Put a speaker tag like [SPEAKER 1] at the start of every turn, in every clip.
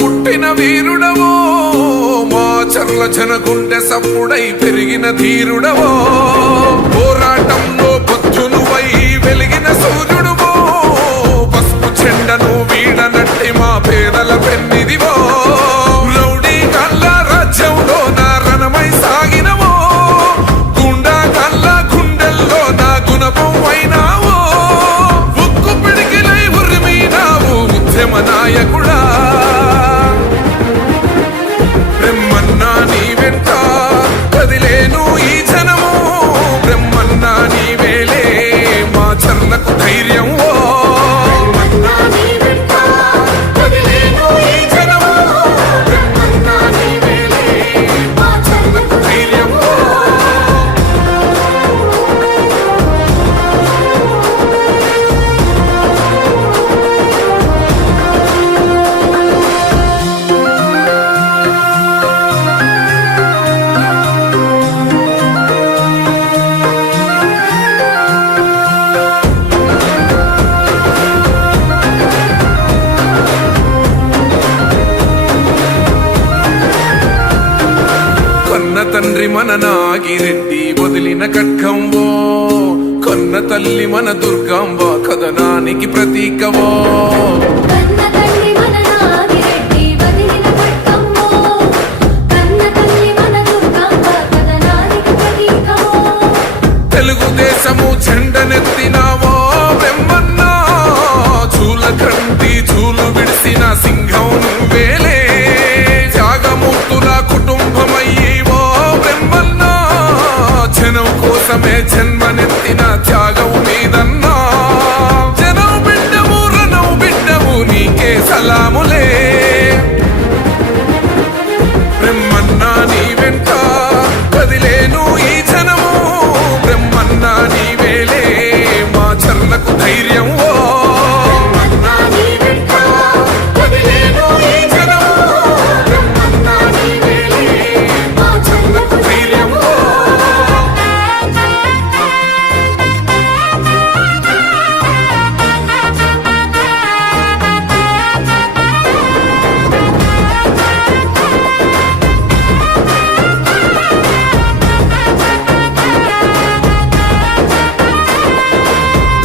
[SPEAKER 1] పుట్టిన వీరుడవో మా చర్ల జనకుండె సప్పుడై పెరిగిన ధీరుడవో. పోరాటంలో వై వెలిగిన సో తండ్రి మన నాగిరెడ్డి వదిలిన ఖడ్గంబో కొన్న తల్లి మన దుర్గాంబ కథనానికి ప్రతీకవో జన్మనెత్తిన త్యాగం నీదన్నా. జనం బిడ్డము రణవు బిడ్డము నీకే సలాములే. బ్రహ్మన్నా నీ వెంట కదిలేను ఈ జనము బ్రహ్మన్నా నీ వేలే. మా చర్లకు ధైర్యం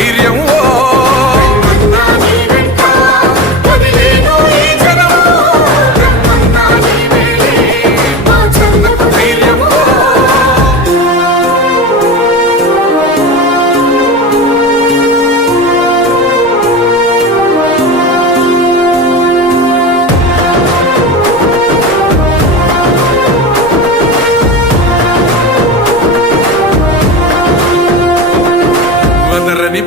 [SPEAKER 1] iriam